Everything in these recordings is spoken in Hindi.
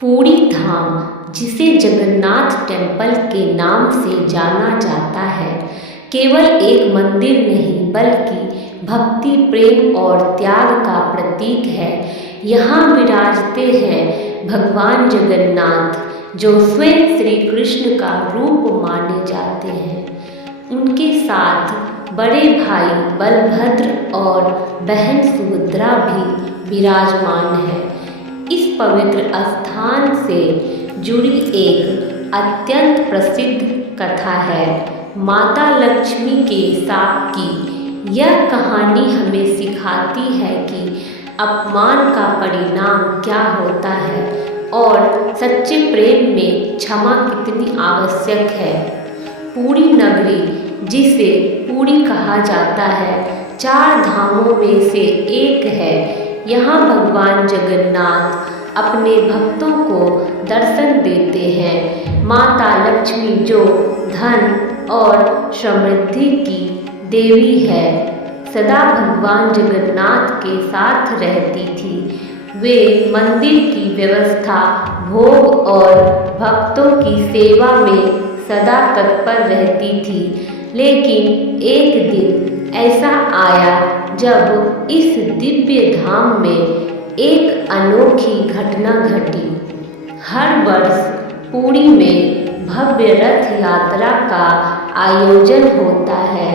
पूरी धाम, जिसे जगन्नाथ टेम्पल के नाम से जाना जाता है, केवल एक मंदिर नहीं बल्कि भक्ति, प्रेम और त्याग का प्रतीक है। यहाँ विराजते हैं भगवान जगन्नाथ, जो स्वयं श्री कृष्ण का रूप माने जाते हैं। उनके साथ बड़े भाई बलभद्र और बहन सुभद्रा भी विराजमान है। इस पवित्र स्थान से जुड़ी एक अत्यंत प्रसिद्ध कथा है माता लक्ष्मी के शाप की। यह कहानी हमें सिखाती है कि अपमान का परिणाम क्या होता है और सच्चे प्रेम में क्षमा कितनी आवश्यक है। पुरी नगरी, जिसे पुरी कहा जाता है, 4 धामों में से एक है। यहाँ भगवान जगन्नाथ अपने भक्तों को दर्शन देते हैं। माता लक्ष्मी, जो धन और समृद्धि की देवी है, सदा भगवान जगन्नाथ के साथ रहती थी। वे मंदिर की व्यवस्था, भोग और भक्तों की सेवा में सदा तत्पर रहती थी। लेकिन एक दिन ऐसा आया जब इस दिव्य धाम में एक अनोखी घटना घटी। हर वर्ष पुरी में भव्य रथ यात्रा का आयोजन होता है।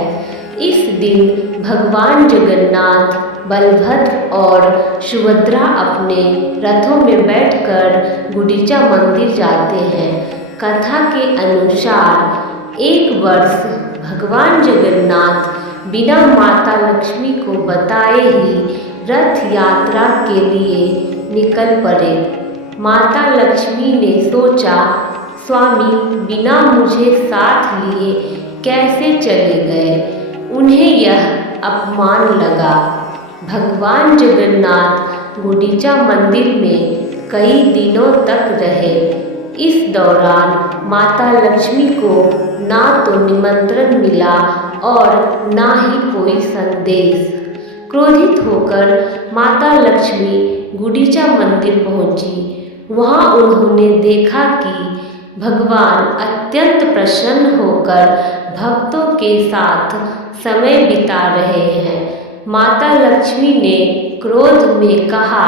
इस दिन भगवान जगन्नाथ, बलभद्र और सुभद्रा अपने रथों में बैठकर गुंडीचा मंदिर जाते हैं। कथा के अनुसार एक वर्ष भगवान जगन्नाथ बिना माता लक्ष्मी को बताए ही रथ यात्रा के लिए निकल पड़े। माता लक्ष्मी ने सोचा, स्वामी बिना मुझे साथ लिए कैसे चले गए। उन्हें यह अपमान लगा। भगवान जगन्नाथ गुंडीचा मंदिर में कई दिनों तक रहे। इस दौरान माता लक्ष्मी को ना तो निमंत्रण मिला और ना ही कोई संदेश। क्रोधित होकर माता लक्ष्मी गुंडीचा मंदिर पहुंची। वहां उन्होंने देखा कि भगवान अत्यंत प्रसन्न होकर भक्तों के साथ समय बिता रहे हैं। माता लक्ष्मी ने क्रोध में कहा,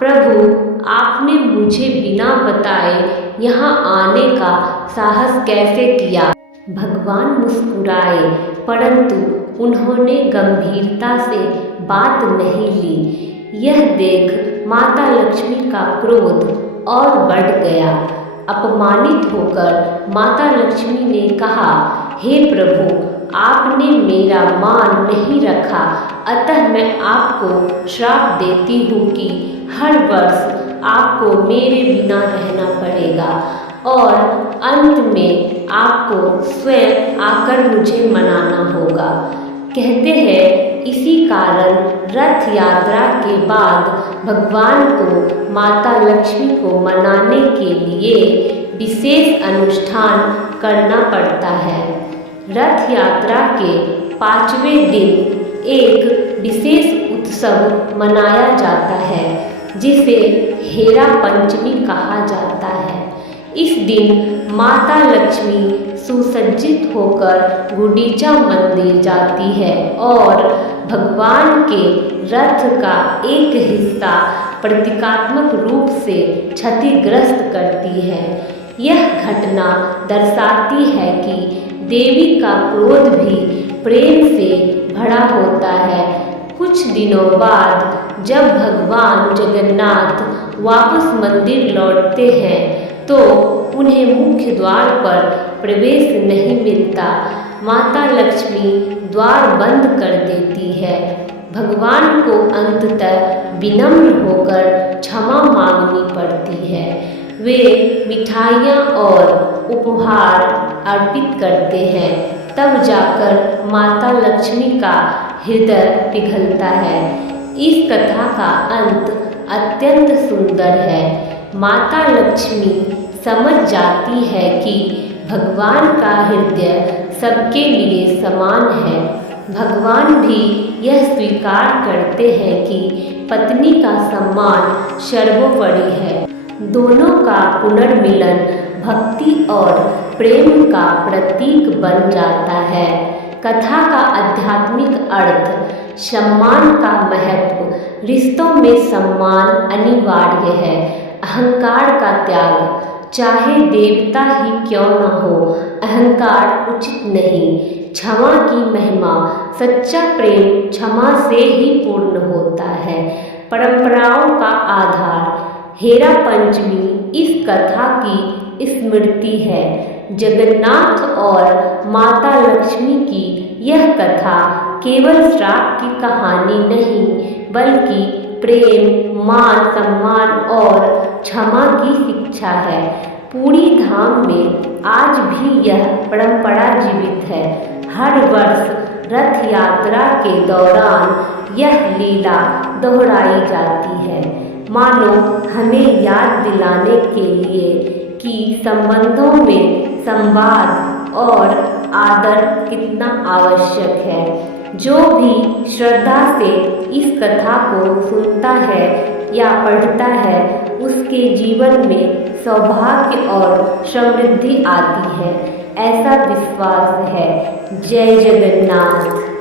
प्रभु, आपने मुझे बिना बताए यहाँ आने का साहस कैसे किया। भगवान मुस्कुराए, परंतु उन्होंने गंभीरता से बात नहीं ली। यह देख माता लक्ष्मी का क्रोध और बढ़ गया। अपमानित होकर माता लक्ष्मी ने कहा, हे प्रभु, आपने मेरा मान नहीं रखा, अतः मैं आपको श्राप देती हूँ कि हर वर्ष आपको मेरे बिना रहना पड़ेगा और अंत में आपको स्वयं आकर मुझे मनाना होगा। कहते हैं इसी कारण रथ यात्रा के बाद भगवान को माता लक्ष्मी को मनाने के लिए विशेष अनुष्ठान करना पड़ता है। रथ यात्रा के 5वें दिन एक विशेष उत्सव मनाया जाता है, जिसे हेरा पंचमी कहा जाता है। इस दिन माता लक्ष्मी सुसज्जित होकर गुंडीचा मंदिर जाती है और भगवान के रथ का एक हिस्सा प्रतीकात्मक रूप से क्षतिग्रस्त करती है। यह घटना दर्शाती है कि देवी का क्रोध भी प्रेम से भरा होता है। कुछ दिनों बाद जब भगवान जगन्नाथ वापस मंदिर लौटते हैं तो उन्हें मुख्य द्वार पर प्रवेश नहीं मिलता। माता लक्ष्मी द्वार बंद कर देती है। भगवान को अंततः विनम्र होकर क्षमा मांगनी पड़ती है। वे मिठाइयाँ और उपहार अर्पित करते हैं। तब जाकर माता लक्ष्मी का हृदय पिघलता है। इस कथा का अंत अत्यंत सुंदर है। माता लक्ष्मी समझ जाती है कि भगवान का हृदय सबके लिए समान है। भगवान भी यह स्वीकार करते हैं कि पत्नी का सम्मान सर्वोपरि है। दोनों का पुनर्मिलन भक्ति और प्रेम का प्रतीक बन जाता है। कथा का आध्यात्मिक अर्थ, सम्मान का महत्व। रिश्तों में सम्मान अनिवार्य है। अहंकार का त्याग, चाहे देवता ही क्यों न हो, अहंकार उचित नहीं। क्षमा की महिमा, सच्चा प्रेम क्षमा से ही पूर्ण होता है। परंपराओं का आधार, हेरा पंचमी इस कथा की स्मृति है। जगन्नाथ और माता लक्ष्मी की यह कथा केवल श्राप की कहानी नहीं, बल्कि प्रेम, मान सम्मान और क्षमा की शिक्षा है। पूरी धाम में आज भी यह परंपरा जीवित है। हर वर्ष रथ यात्रा के दौरान यह लीला दोहराई जाती है, मानो हमें याद दिलाने के लिए कि संबंधों में संवाद और आदर कितना आवश्यक है। जो भी श्रद्धा से इस कथा को सुनता है या पढ़ता है, उसके जीवन में सौभाग्य और समृद्धि आती है, ऐसा विश्वास है। जय जगन्नाथ।